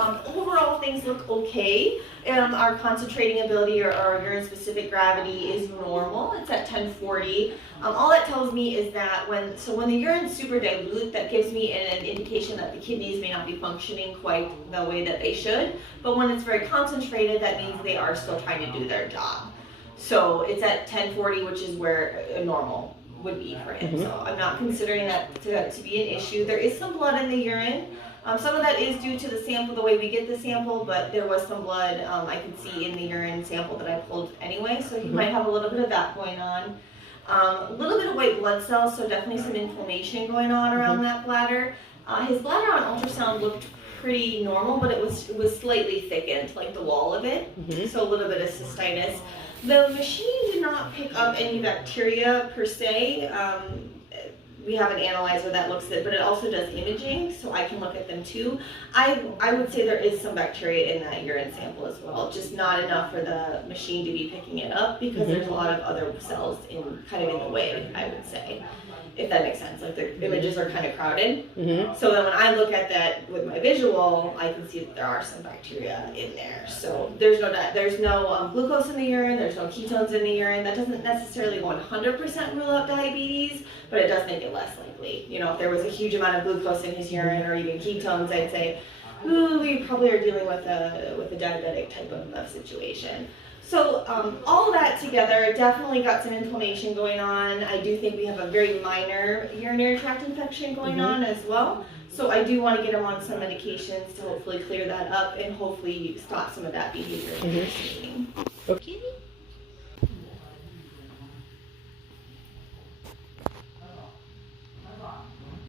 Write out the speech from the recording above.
Overall, things look okay. Our concentrating ability or our urine-specific gravity is normal. It's at 1040. All that tells me is that when the urine's super dilute, that gives me an indication that the kidneys may not be functioning quite the way that they should. But when it's very concentrated, that means they are still trying to do their job. So it's at 1040, which is where a normal would be for him. So I'm not considering that to be an issue. There is some blood in the urine. Some of that is due to the sample, the way we get the sample, but there was some blood I could see in the urine sample that I pulled anyway, so he might have a little bit of that going on. A little bit of white blood cells, so definitely some inflammation going on around that bladder. His bladder on ultrasound looked pretty normal, but it was slightly thickened, like the wall of it, so a little bit of cystitis. The machine did not pick up any bacteria per se. We have an analyzer that looks at it, but it also does imaging, so I can look at them too. I would say there is some bacteria in that urine sample as well, just not enough for the machine to be picking it up because there's a lot of other cells kind of in the way, I would say, if that makes sense. Like the images are kind of crowded. So then when I look at that with my visual, I can see that there are some bacteria in there. So there's no glucose in the urine, there's no ketones in the urine. That doesn't necessarily 100% rule out diabetes, but it does make it less likely. You know, if there was a huge amount of glucose in his urine or even ketones, I'd say, ooh, we probably are dealing with a diabetic type of situation. So all that together definitely got some inflammation going on. I do think we have a very minor urinary tract infection going on as well. So I do want to get him on some medications to hopefully clear that up and hopefully stop some of that behavior that we're seeing. Okay.